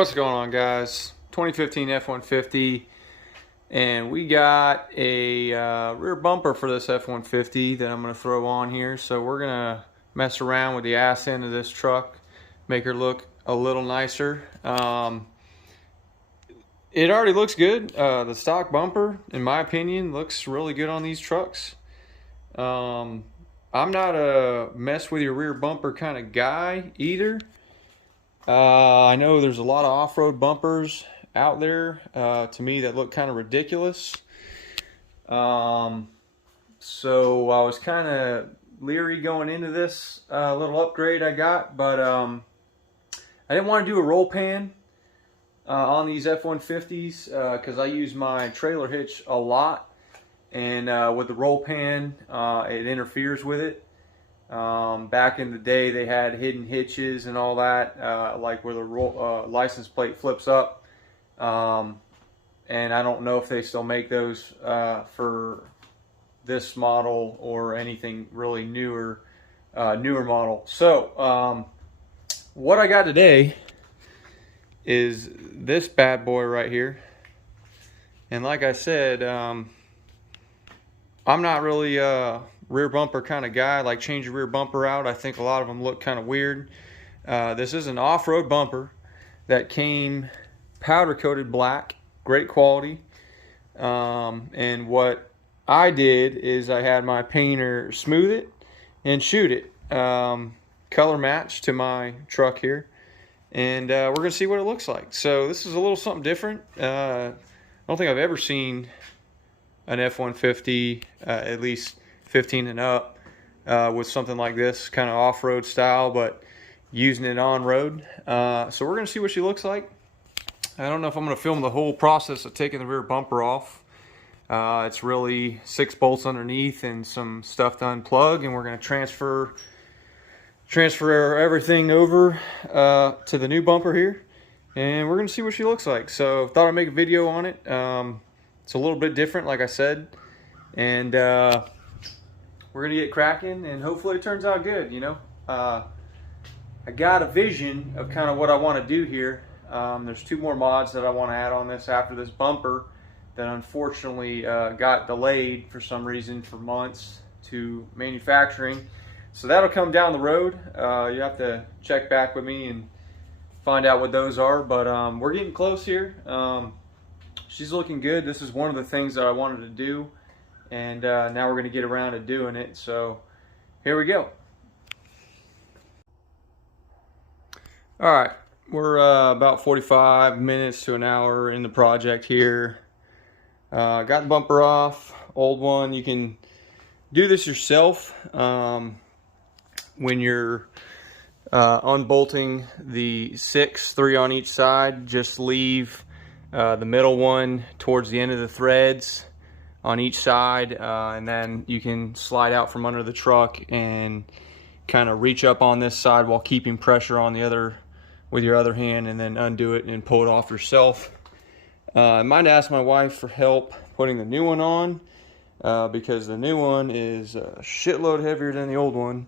What's going on, guys? 2015 F-150, and we got a rear bumper for this F-150 that I'm going to throw on here. So we're going to mess around with the ass end of this truck, make her look a little nicer. It already looks good. The stock bumper, in my opinion, looks really good on these trucks. I'm not a mess with your rear bumper kind of guy either. I know there's a lot of off-road bumpers out there to me that look kind of ridiculous. So I was kind of leery going into this little upgrade I got, but I didn't want to do a roll pan on these F-150s because I use my trailer hitch a lot, and with the roll pan it interferes with it. Back in the day, they had hidden hitches and all that, like where the license plate flips up. And I don't know if they still make those for this model or anything really newer model. So what I got today is this bad boy right here. And like I said, I'm not really rear bumper kind of guy. Like, change your rear bumper out. I think a lot of them look kind of weird. This is an off-road bumper that came powder coated black, great quality. And what I did is I had my painter smooth it and shoot it, color match to my truck here, and we're gonna see what it looks like. So this is a little something different. I don't think I've ever seen an F-150 at least 15 and up with something like this kind of off-road style, but using it on road. So we're gonna see what she looks like. I don't know if I'm gonna film the whole process of taking the rear bumper off. It's really 6 bolts underneath and some stuff to unplug, and we're gonna transfer everything over to the new bumper here, and we're gonna see what she looks like. So thought I'd make a video on it. It's a little bit different, like I said, and we're gonna get cracking, and hopefully it turns out good. You know, I got a vision of kind of what I want to do here. There's 2 more mods that I want to add on this after this bumper that unfortunately got delayed for some reason for months to manufacturing. So that'll come down the road. You have to check back with me and find out what those are, but we're getting close here. She's looking good. This is one of the things that I wanted to do, and now we're going to get around to doing it. So here we go. All right, we're about 45 minutes to an hour in the project here. Got the bumper off, old one. You can do this yourself when you're unbolting the 6, 3 on each side. Just leave the middle one towards the end of the threads on each side, and then you can slide out from under the truck and kind of reach up on this side while keeping pressure on the other with your other hand, and then undo it and pull it off yourself. I might ask my wife for help putting the new one on because the new one is a shitload heavier than the old one.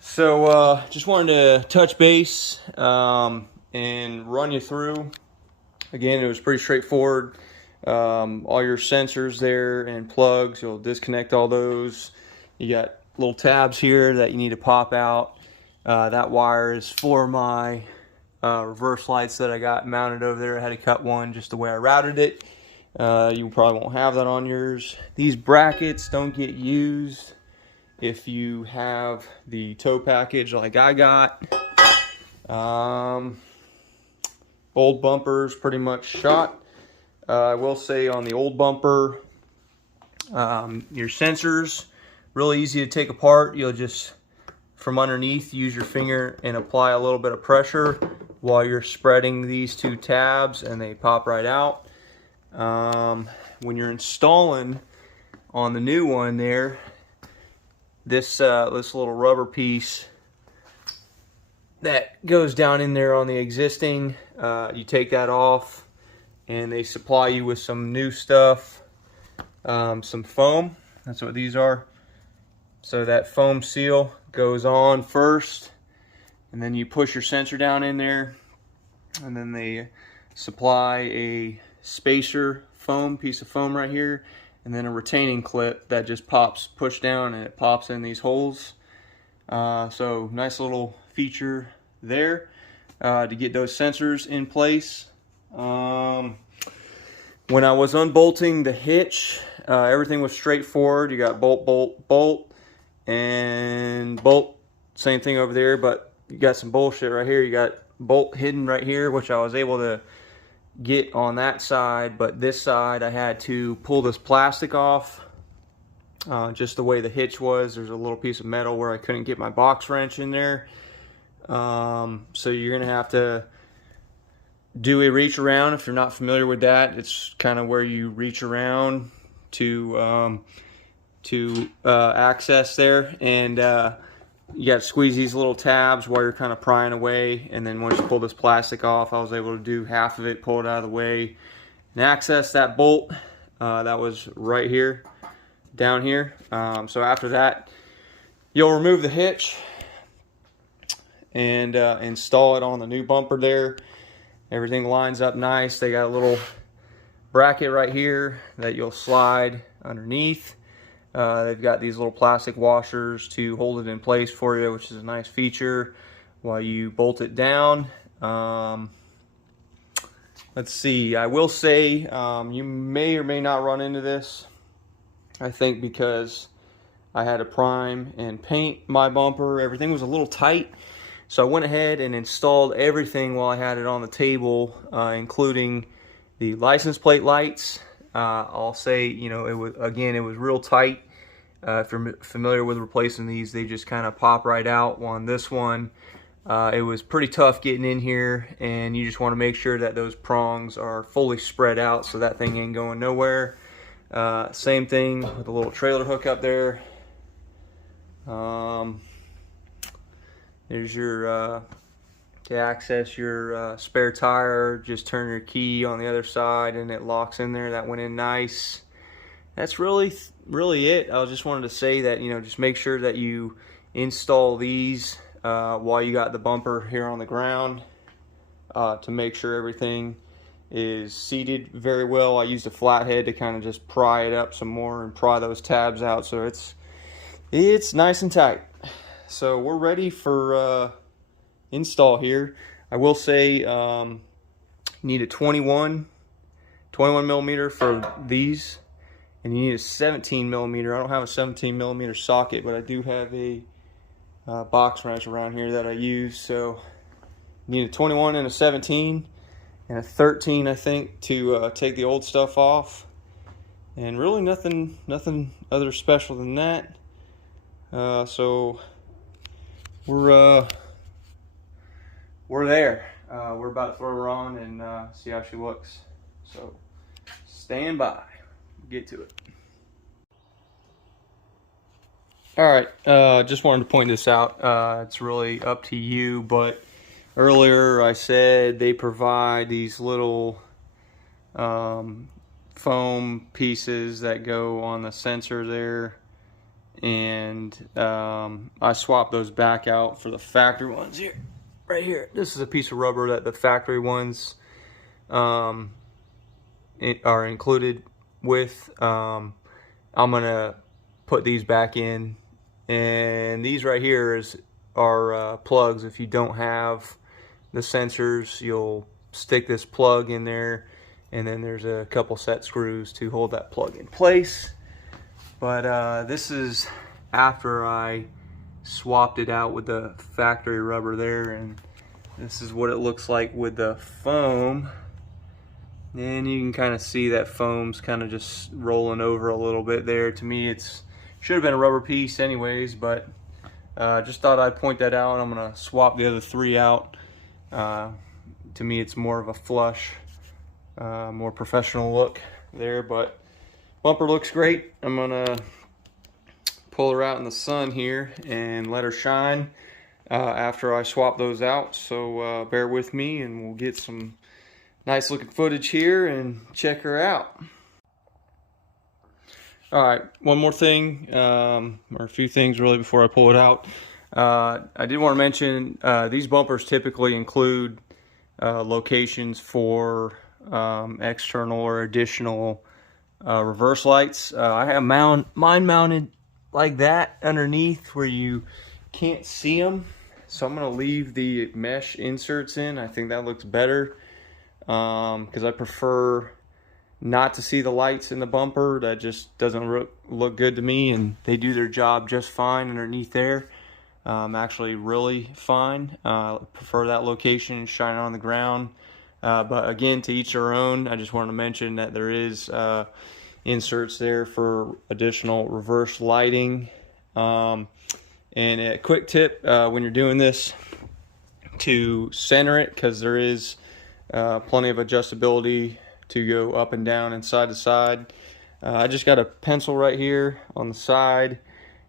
So just wanted to touch base and run you through. Again, it was pretty straightforward. All your sensors there and plugs, you'll disconnect all those. You got little tabs here that you need to pop out. That wire is for my reverse lights that I got mounted over there. I had to cut one just the way I routed it. You probably won't have that on yours. These brackets don't get used if you have the tow package like I got. Old bumper's pretty much shot. I will say on the old bumper, your sensors, really easy to take apart. You'll just, from underneath, use your finger and apply a little bit of pressure while you're spreading these 2 tabs, and they pop right out. When you're installing on the new one there, this little rubber piece that goes down in there on the existing, you take that off, and they supply you with some new stuff, some foam. That's what these are. So that foam seal goes on first, and then you push your sensor down in there, and then they supply a spacer piece of foam right here, and then a retaining clip that just push down, and it pops in these holes. So nice little feature there to get those sensors in place. When I was unbolting the hitch, everything was straightforward. You got bolt, bolt, bolt, and bolt. Same thing over there, but you got some bullshit right here. You got bolt hidden right here, which I was able to get on that side, but this side I had to pull this plastic off. Just the way the hitch was, there's a little piece of metal where I couldn't get my box wrench in there. So you're gonna have to do a reach around. If you're not familiar with that, it's kind of where you reach around to access there, and you got to squeeze these little tabs while you're kind of prying away, and then once you pull this plastic off, I was able to do half of it, pull it out of the way, and access that bolt that was right here, down here. So after that, you'll remove the hitch and install it on the new bumper there. Everything lines up nice. They got a little bracket right here that you'll slide underneath. They've got these little plastic washers to hold it in place for you, which is a nice feature while you bolt it down. Let's see, I will say you may or may not run into this. I think because I had to prime and paint my bumper, everything was a little tight. So I went ahead and installed everything while I had it on the table, including the license plate lights. I'll say, you know, it was real tight. If you're familiar with replacing these, they just kind of pop right out. On this one, it was pretty tough getting in here, and you just want to make sure that those prongs are fully spread out so that thing ain't going nowhere. Same thing with a little trailer hook up there. There's your to access your spare tire. Just turn your key on the other side and it locks in there. That went in nice. That's really it. I just wanted to say that, you know, just make sure that you install these while you got the bumper here on the ground to make sure everything is seated very well. I used a flathead to kind of just pry it up some more and pry those tabs out, so it's nice and tight. So we're ready for install here. I will say you need a 21 millimeter for these, and you need a 17 millimeter. I don't have a 17 millimeter socket, but I do have a box wrench around here that I use. So you need a 21 and a 17 and a 13, I think, to take the old stuff off. And really nothing other special than that. So we're there. We're about to throw her on and see how she looks. So stand by. Get to it. All right. Just wanted to point this out. It's really up to you, but earlier I said they provide these little foam pieces that go on the sensor there, and I swapped those back out for the factory ones here. Right here, this is a piece of rubber that the factory ones are included with. I'm gonna put these back in, and these right here are plugs. If you don't have the sensors, you'll stick this plug in there, and then there's a couple set screws to hold that plug in place. But this is after I swapped it out with the factory rubber there, and this is what it looks like with the foam. And you can kind of see that foam's kind of just rolling over a little bit there. To me, it's should have been a rubber piece anyways, but just thought I'd point that out. I'm gonna swap the other three out. To me, it's more of a flush, more professional look there, but bumper looks great. I'm gonna pull her out in the sun here and let her shine after I swap those out. So bear with me and we'll get some nice looking footage here and check her out. All right, one more thing, or a few things really before I pull it out. I did want to mention these bumpers typically include locations for external or additional reverse lights. I have mine mounted like that underneath where you can't see them. So I'm going to leave the mesh inserts in. I think that looks better because I prefer not to see the lights in the bumper. That just doesn't look good to me, and they do their job just fine underneath there. Actually really fine. Prefer that location, shining on the ground. But again, to each their own. I just wanted to mention that there is inserts there for additional reverse lighting. And a quick tip when you're doing this, to center it, because there is plenty of adjustability to go up and down and side to side. I just got a pencil right here on the side,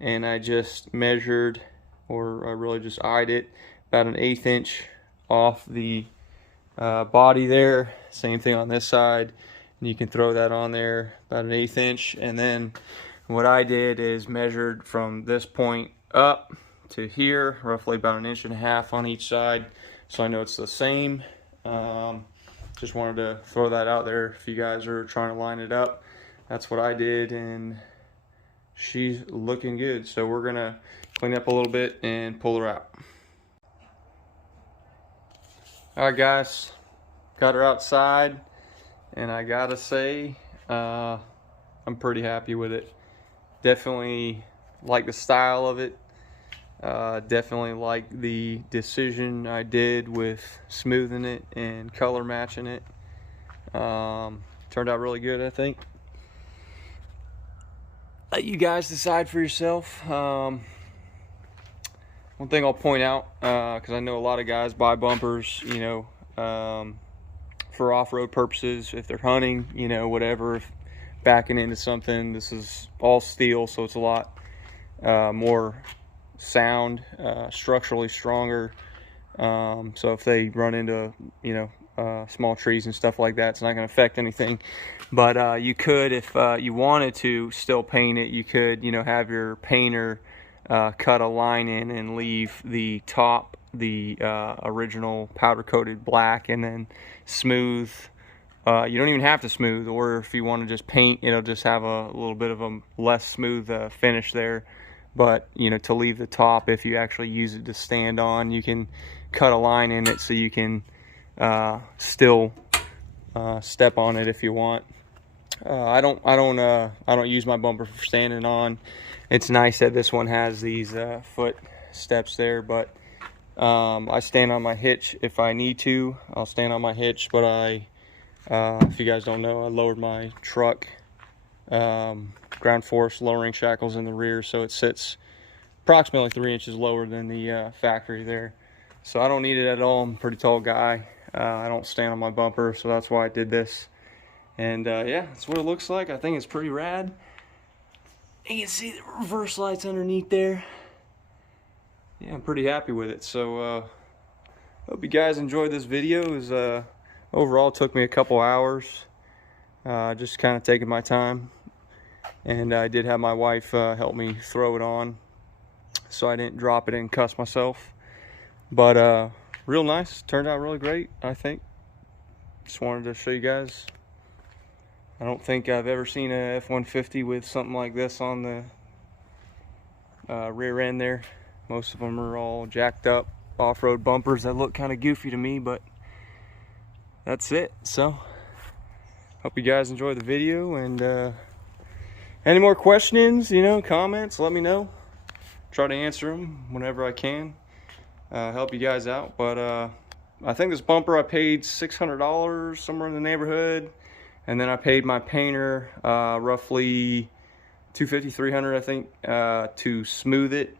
and I just measured, or I really just eyed it, about an 1/8 inch off the body there. Same thing on this side, and you can throw that on there about an 1/8 inch. And then what I did is measured from this point up to here, roughly about 1.5 inches on each side, so I know it's the same. Just wanted to throw that out there if you guys are trying to line it up. That's what I did, and she's looking good. So we're gonna clean up a little bit and pull her out. All right, guys, got her outside, and I gotta say, I'm pretty happy with it. Definitely like the style of it. Definitely like the decision I did with smoothing it and color matching it. Turned out really good, I think. Let you guys decide for yourself. One thing I'll point out, because I know a lot of guys buy bumpers, you know, for off-road purposes, if they're hunting, you know, whatever, if backing into something. This is all steel, so it's a lot more sound, structurally stronger. So if they run into, you know, small trees and stuff like that, it's not going to affect anything. But you could, if you wanted to still paint it, you could, you know, have your painter cut a line in and leave the top, the original powder coated black, and then smooth. You don't even have to smooth, or if you want to just paint, it'll just have a little bit of a less smooth finish there. But, you know, to leave the top, if you actually use it to stand on, you can cut a line in it so you can still step on it if you want. I don't use my bumper for standing on. It's nice that this one has these foot steps there, but I stand on my hitch if I need to. I'll stand on my hitch, but if you guys don't know, I lowered my truck ground force lowering shackles in the rear, so it sits approximately 3 inches lower than the factory there. So I don't need it at all. I'm a pretty tall guy. I don't stand on my bumper, so that's why I did this. And yeah, that's what it looks like. I think it's pretty rad. You can see the reverse lights underneath there. Yeah, I'm pretty happy with it. So hope you guys enjoyed this video. It was overall, it took me a couple hours, just kind of taking my time. And I did have my wife help me throw it on, so I didn't drop it and cuss myself. But real nice, turned out really great, I think. Just wanted to show you guys. I don't think I've ever seen a F150 with something like this on the rear end there. Most of them are all jacked up off-road bumpers that look kind of goofy to me, but that's it. So hope you guys enjoyed the video, and any more questions, you know, comments, let me know. Try to answer them whenever I can. Help you guys out. But I think this bumper I paid $600, somewhere in the neighborhood. And then I paid my painter roughly $250, $300, I think, to smooth it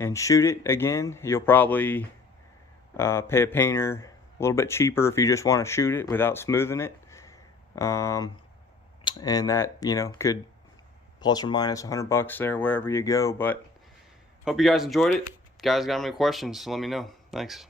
and shoot it again. You'll probably pay a painter a little bit cheaper if you just want to shoot it without smoothing it. And that, you know, could plus or minus $100 there wherever you go. But hope you guys enjoyed it. Guys got any questions, so let me know. Thanks.